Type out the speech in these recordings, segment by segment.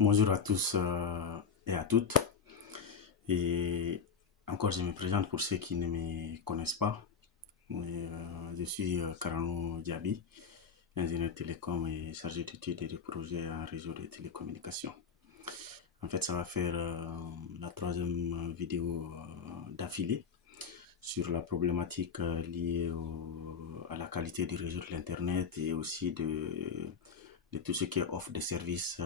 Bonjour à tous et à toutes. Et encore, je me présente pour ceux qui ne me connaissent pas. Je suis Karano Diaby, ingénieur télécom et chargé d'études et de projets en réseau de télécommunications. En fait, ça va faire la troisième vidéo d'affilée sur la problématique liée à la qualité du réseau de l'Internet et aussi de tout ce qui est offre de services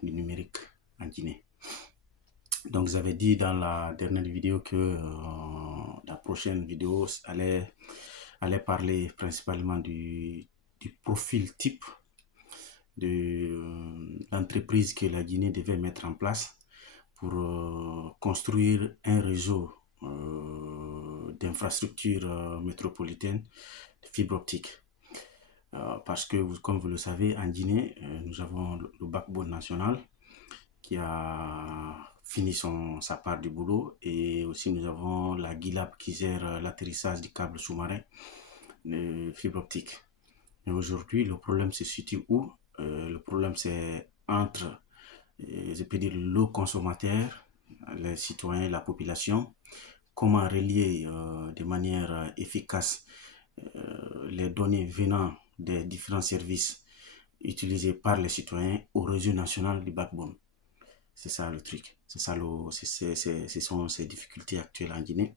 du numérique en Guinée. Donc, j'avais dit dans la dernière vidéo que la prochaine vidéo allait parler principalement du profil type de l'entreprise que la Guinée devait mettre en place pour construire un réseau d'infrastructures métropolitaines de fibre optique. Parce que, comme vous le savez, en Guinée, nous avons le backbone national qui a fini sa part du boulot, et aussi nous avons la GILAB qui gère l'atterrissage du câble sous-marin de fibre optique. Mais aujourd'hui, le problème se situe où? Le problème, c'est entre, je peux dire, le consommateur, les citoyens, la population. Comment relier de manière efficace les données venant des différents services utilisés par les citoyens au réseau national du backbone. C'est ça le truc. Ce sont ces difficultés actuelles en Guinée.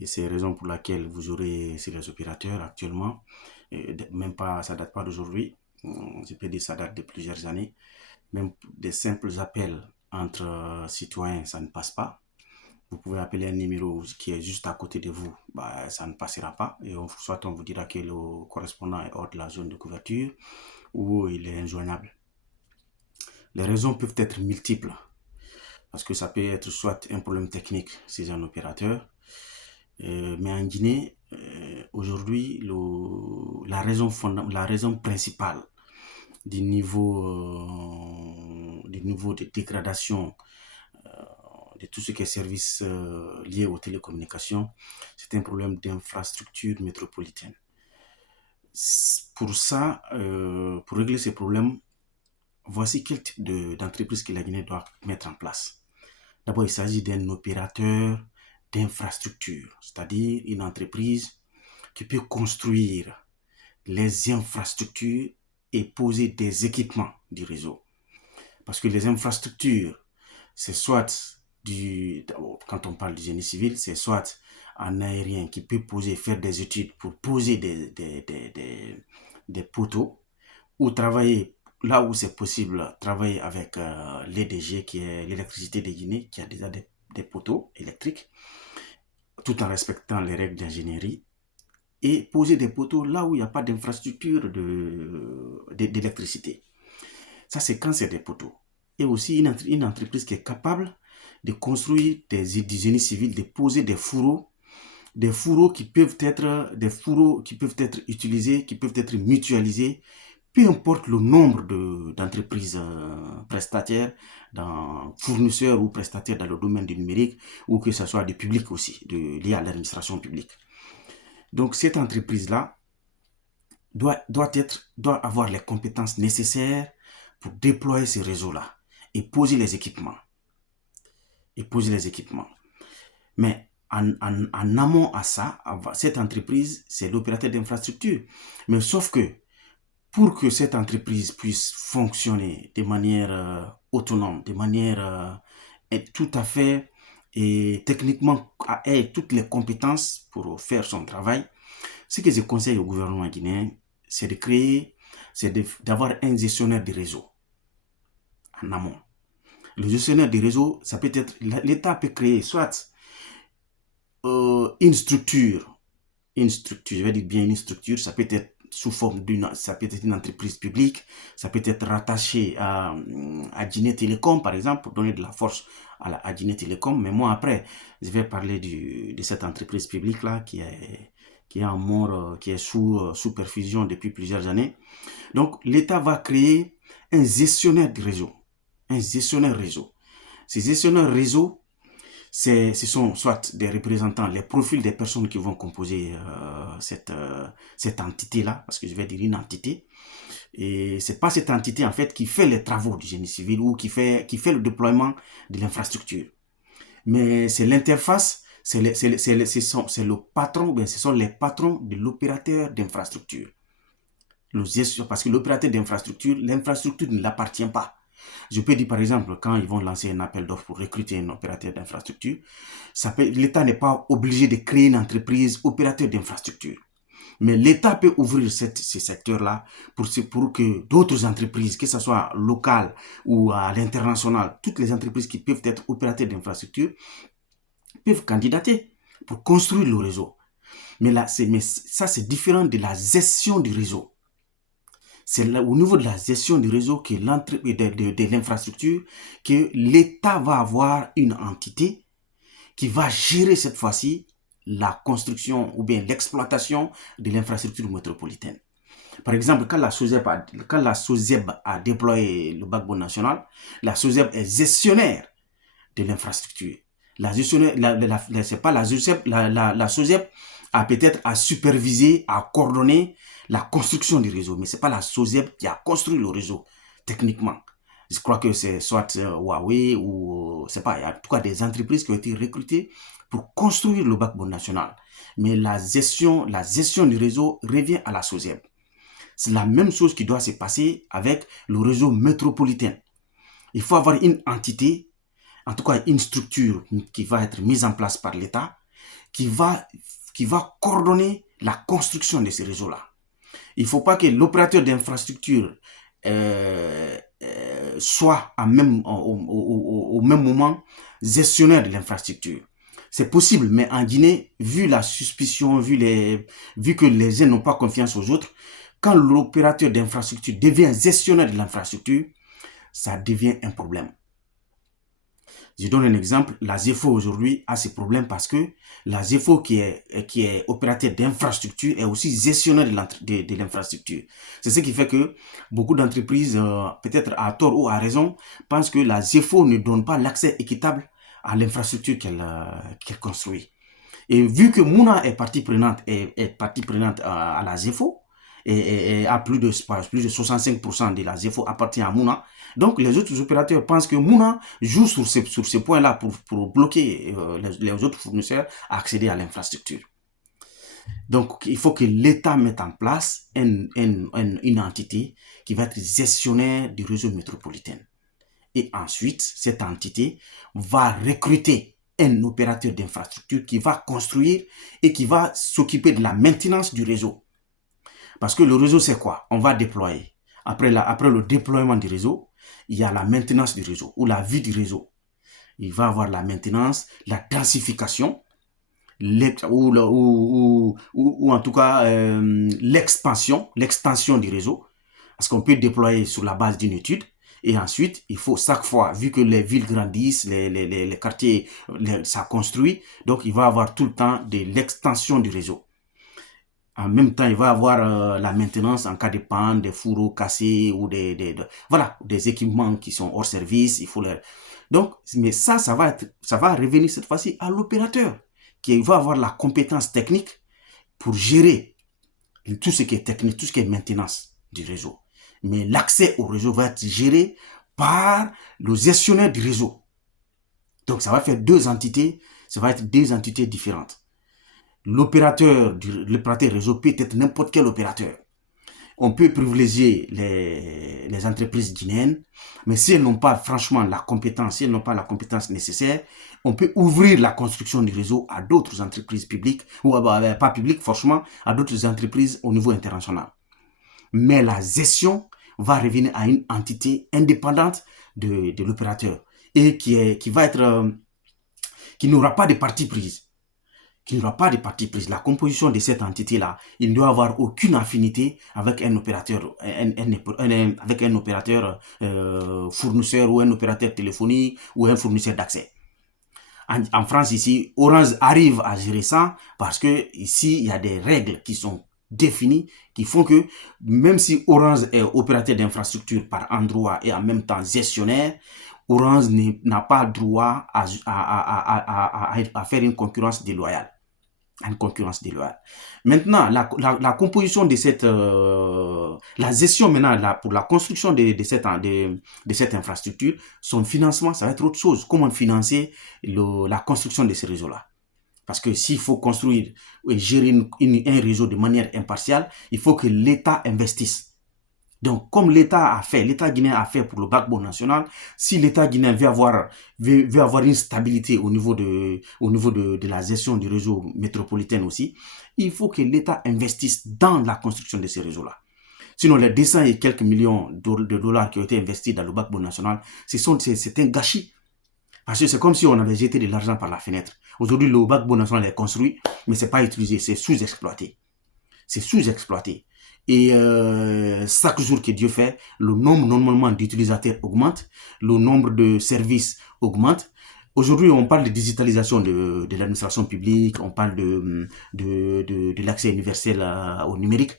Et c'est la raison pour laquelle vous aurez sur les opérateurs actuellement, même pas, ça date pas d'aujourd'hui, je peux dire ça date de plusieurs années, même des simples appels entre citoyens, ça ne passe pas. Vous pouvez appeler un numéro qui est juste à côté de vous, ça ne passera pas. Et soit on vous dira que le correspondant est hors de la zone de couverture ou il est injoignable. Les raisons peuvent être multiples. Parce que ça peut être soit un problème technique chez un opérateur, mais en Guinée, aujourd'hui, la raison principale du niveau de dégradation de tout ce qui est service lié aux télécommunications, c'est un problème d'infrastructure métropolitaine. Pour ça, pour régler ces problèmes, voici quel type d'entreprise que la Guinée doit mettre en place. D'abord, il s'agit d'un opérateur d'infrastructure, c'est-à-dire une entreprise qui peut construire les infrastructures et poser des équipements du réseau. Parce que les infrastructures, c'est soit quand on parle du génie civil, c'est soit un aérien qui peut faire des études pour poser des poteaux, ou travailler là où c'est possible, travailler avec l'EDG, qui est l'électricité de Guinée, qui a déjà des poteaux électriques, tout en respectant les règles d'ingénierie, et poser des poteaux là où il n'y a pas d'infrastructure d'électricité. Ça, c'est quand c'est des poteaux. Et aussi une entreprise qui est capable de construire du génie civil, de poser des fourreaux qui peuvent être utilisés, qui peuvent être mutualisés, peu importe le nombre d'entreprises prestataires, fournisseurs ou prestataires dans le domaine du numérique, ou que ce soit du public aussi, lié à l'administration publique. Donc cette entreprise-là doit avoir les compétences nécessaires pour déployer ces réseaux-là et poser les équipements. Mais en amont à ça, cette entreprise, c'est l'opérateur d'infrastructure. Mais sauf que pour que cette entreprise puisse fonctionner de manière autonome, de manière tout à fait et techniquement, ait toutes les compétences pour faire son travail, ce que je conseille au gouvernement guinéen, c'est d'avoir un gestionnaire de réseau en amont. Le gestionnaire de réseau, ça peut être, l'État peut créer soit une structure, je vais dire bien une structure, ça peut être sous forme ça peut être une entreprise publique, ça peut être rattaché à Guinée Télécom, par exemple, pour donner de la force à Guinée Télécom. Mais moi, après, je vais parler de cette entreprise publique-là qui est en mort, qui est sous perfusion depuis plusieurs années. Donc, l'État va créer un gestionnaire de réseau. Un gestionnaire réseau. Ces gestionnaires réseau, ce sont soit des représentants, les profils des personnes qui vont composer cette entité-là, parce que je vais dire une entité. Et c'est pas cette entité, en fait, qui fait les travaux du génie civil ou qui fait le déploiement de l'infrastructure. Mais c'est l'interface, c'est le patron, bien, ce sont les patrons de l'opérateur d'infrastructure. Parce que l'opérateur d'infrastructure, l'infrastructure ne l'appartient pas. Je peux dire par exemple, quand ils vont lancer un appel d'offres pour recruter un opérateur d'infrastructure, l'État n'est pas obligé de créer une entreprise opérateur d'infrastructure. Mais l'État peut ouvrir ces secteurs-là pour que d'autres entreprises, que ce soit locales ou à l'international, toutes les entreprises qui peuvent être opérateurs d'infrastructure, peuvent candidater pour construire le réseau. Mais ça, c'est différent de la gestion du réseau. C'est au niveau de la gestion du réseau de l'infrastructure que l'État va avoir une entité qui va gérer cette fois-ci la construction ou bien l'exploitation de l'infrastructure métropolitaine. Par exemple, quand la SOSEB a déployé le backbone national, la SOSEB est gestionnaire de l'infrastructure. C'est pas la SOSEB, la SOSEB a peut-être à superviser, à coordonner la construction du réseau, mais c'est pas la SOSEB qui a construit le réseau techniquement. Je crois que c'est soit Huawei ou c'est pas, il y a en tout cas des entreprises qui ont été recrutées pour construire le backbone national. Mais la gestion du réseau revient à la SOSEB. C'est la même chose qui doit se passer avec le réseau métropolitain. Il faut avoir une entité, en tout cas une structure qui va être mise en place par l'État, qui va coordonner la construction de ces réseaux-là. Il ne faut pas que l'opérateur d'infrastructure soit au même moment gestionnaire de l'infrastructure. C'est possible, mais en Guinée, vu la suspicion, vu que les uns n'ont pas confiance aux autres, quand l'opérateur d'infrastructure devient gestionnaire de l'infrastructure, ça devient un problème. Je donne un exemple, la ZEFO aujourd'hui a ces problèmes parce que la ZEFO qui est opérateur d'infrastructure est aussi gestionnaire de l'infrastructure. C'est ce qui fait que beaucoup d'entreprises, peut-être à tort ou à raison, pensent que la ZEFO ne donne pas l'accès équitable à l'infrastructure qu'elle construit. Et vu que Mouna est partie prenante, à la ZEFO, et à plus de 65% de la ZEFO appartient à Mouna. Donc, les autres opérateurs pensent que Mouna joue sur ces points-là pour bloquer les autres fournisseurs à accéder à l'infrastructure. Donc, il faut que l'État mette en place une entité qui va être gestionnaire du réseau métropolitain. Et ensuite, cette entité va recruter un opérateur d'infrastructure qui va construire et qui va s'occuper de la maintenance du réseau. Parce que le réseau, c'est quoi? On va déployer. Après le déploiement du réseau, il y a la maintenance du réseau ou la vie du réseau. Il va avoir la maintenance, la densification, ou en tout cas l'expansion du réseau. Parce qu'on peut déployer sur la base d'une étude. Et ensuite, il faut chaque fois, vu que les villes grandissent, les quartiers, ça construit, donc il va avoir tout le temps de l'extension du réseau. En même temps, il va avoir la maintenance en cas de panne, des fourreaux cassés ou des équipements qui sont hors service. Il faut les... Donc, mais ça va revenir cette fois-ci à l'opérateur qui va avoir la compétence technique pour gérer tout ce qui est technique, tout ce qui est maintenance du réseau. Mais l'accès au réseau va être géré par le gestionnaire du réseau. Donc, ça va faire deux entités différentes. L'opérateur réseau peut être n'importe quel opérateur. On peut privilégier les entreprises guinéennes, mais si elles n'ont pas franchement la compétence, si elles n'ont pas la compétence nécessaire, on peut ouvrir la construction du réseau à d'autres entreprises publiques, ou pas publiques, franchement, à d'autres entreprises au niveau international. Mais la gestion va revenir à une entité indépendante de l'opérateur et qui n'aura pas de partie prise. La composition de cette entité-là, il ne doit avoir aucune affinité avec un opérateur, fournisseur ou un opérateur téléphonique ou un fournisseur d'accès. En France, ici, Orange arrive à gérer ça parce que ici, il y a des règles qui sont définies qui font que même si Orange est opérateur d'infrastructure par endroit et en même temps gestionnaire, Orange n'a pas droit à faire une concurrence déloyale. à une concurrence déloyale. Maintenant, la composition de cette, la gestion maintenant pour la construction de cette infrastructure, son financement, ça va être autre chose. Comment financer la construction de ces réseaux-là? Parce que s'il faut construire et gérer un réseau de manière impartiale, il faut que l'État investisse. Donc, comme l'État guinéen a fait pour le backbone national, si l'État guinéen veut avoir une stabilité au niveau de la gestion du réseau métropolitain aussi, il faut que l'État investisse dans la construction de ces réseaux-là. Sinon, les 200 et quelques millions de dollars qui ont été investis dans le backbone national, c'est un gâchis. Parce que c'est comme si on avait jeté de l'argent par la fenêtre. Aujourd'hui, le backbone national est construit, mais c'est pas utilisé, c'est sous-exploité. C'est sous-exploité. Et chaque jour que Dieu fait, le nombre normalement d'utilisateurs augmente, le nombre de services augmente. Aujourd'hui, on parle de digitalisation de l'administration publique, on parle de l'accès universel au numérique.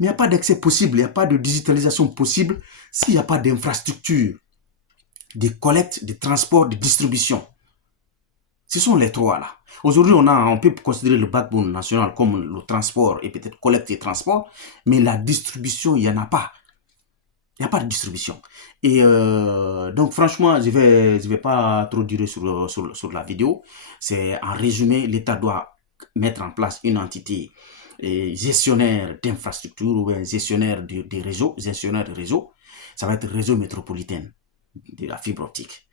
Mais il n'y a pas d'accès possible, il n'y a pas de digitalisation possible s'il n'y a pas d'infrastructure, de collecte, de transport, de distribution. Ce sont les trois là. Aujourd'hui, on peut considérer le backbone national comme le transport et peut-être collecte et transport, mais la distribution, il n'y en a pas. Il n'y a pas de distribution. Et donc, franchement, je vais pas trop durer sur la vidéo. C'est en résumé, l'État doit mettre en place une entité gestionnaire d'infrastructures ou un gestionnaire de réseaux, gestionnaire de réseau. Ça va être réseau métropolitain de la fibre optique.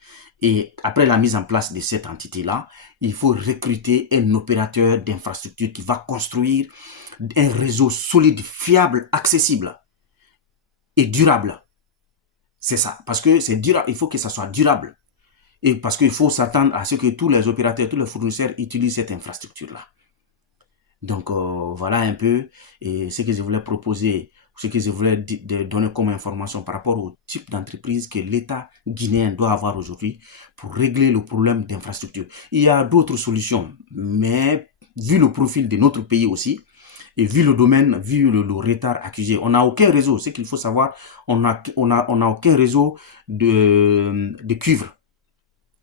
Et après la mise en place de cette entité-là, il faut recruter un opérateur d'infrastructure qui va construire un réseau solide, fiable, accessible et durable. C'est ça. Parce que c'est durable, il faut que ça soit durable. Et parce qu'il faut s'attendre à ce que tous les opérateurs, tous les fournisseurs utilisent cette infrastructure-là. Donc voilà un peu et ce que je voulais proposer, ce que je voulais donner comme information par rapport au type d'entreprise que l'État guinéen doit avoir aujourd'hui pour régler le problème d'infrastructure. Il y a d'autres solutions, mais vu le profil de notre pays aussi, et vu le domaine, vu le retard accusé, on n'a aucun réseau. Ce qu'il faut savoir, on n'a aucun réseau de cuivre.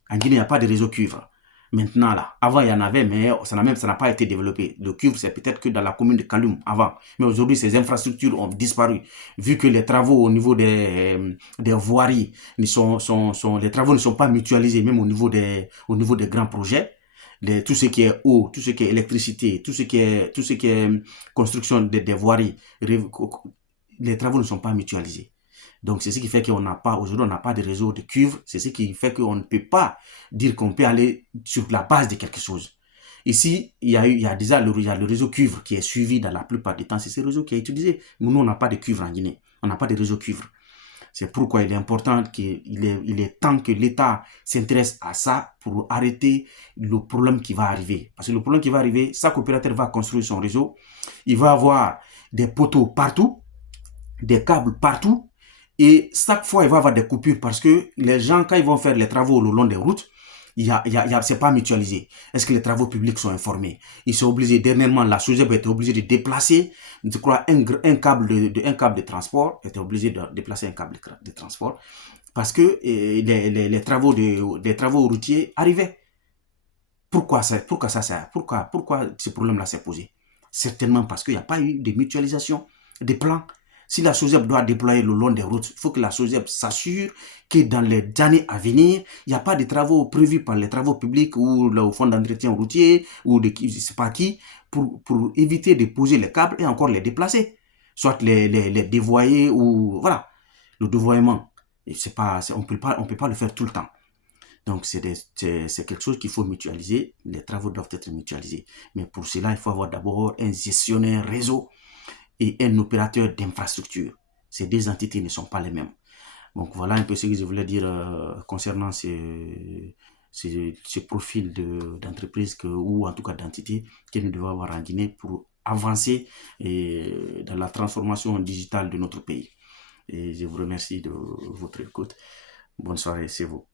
En Guinée, il n'y a pas de réseau cuivre. Maintenant, là, avant, il y en avait, mais ça n'a pas été développé. Le cuivre, c'est peut-être que dans la commune de Kaloum, avant. Mais aujourd'hui, ces infrastructures ont disparu. Vu que les travaux au niveau des voiries, les travaux ne sont pas mutualisés, même au niveau des grands projets. Tout ce qui est eau, tout ce qui est électricité, tout ce qui est construction des voiries, les travaux ne sont pas mutualisés. Donc, c'est ce qui fait qu'on n'a pas, aujourd'hui, on n'a pas de réseau de cuivre. C'est ce qui fait qu'on ne peut pas dire qu'on peut aller sur la base de quelque chose. Ici, il y a déjà le réseau cuivre qui est suivi dans la plupart du temps. C'est ce réseau qui est utilisé. Nous, on n'a pas de cuivre en Guinée. On n'a pas de réseau cuivre. C'est pourquoi il est important il est temps que l'État s'intéresse à ça pour arrêter le problème qui va arriver. Parce que le problème qui va arriver, chaque opérateur va construire son réseau. Il va avoir des poteaux partout, des câbles partout. Et chaque fois, il va y avoir des coupures parce que les gens, quand ils vont faire les travaux le long des routes, c'est pas mutualisé. Est-ce que les travaux publics sont informés? Ils sont obligés, dernièrement, la SOGEB était obligée de déplacer, je crois, un câble de transport, était obligé de déplacer un câble de transport parce que les travaux des travaux routiers arrivaient. Pourquoi ce problème-là s'est posé? Certainement parce qu'il n'y a pas eu de mutualisation des plans. Si la SOGEB doit déployer le long des routes, il faut que la SOGEB s'assure que dans les années à venir, il n'y a pas de travaux prévus par les travaux publics ou le fonds d'entretien routier ou de je ne sais pas qui pour éviter de poser les câbles et encore les déplacer. Soit les dévoyer ou voilà, le dévoiement. Et on peut pas le faire tout le temps. Donc, c'est quelque chose qu'il faut mutualiser. Les travaux doivent être mutualisés. Mais pour cela, il faut avoir d'abord un gestionnaire réseau et un opérateur d'infrastructure. Ces deux entités ne sont pas les mêmes. Donc, voilà un peu ce que je voulais dire concernant ces profils d'entreprise ou en tout cas d'entités que nous devons avoir en Guinée pour avancer dans la transformation digitale de notre pays. Et je vous remercie de votre écoute. Bonne soirée, c'est vous.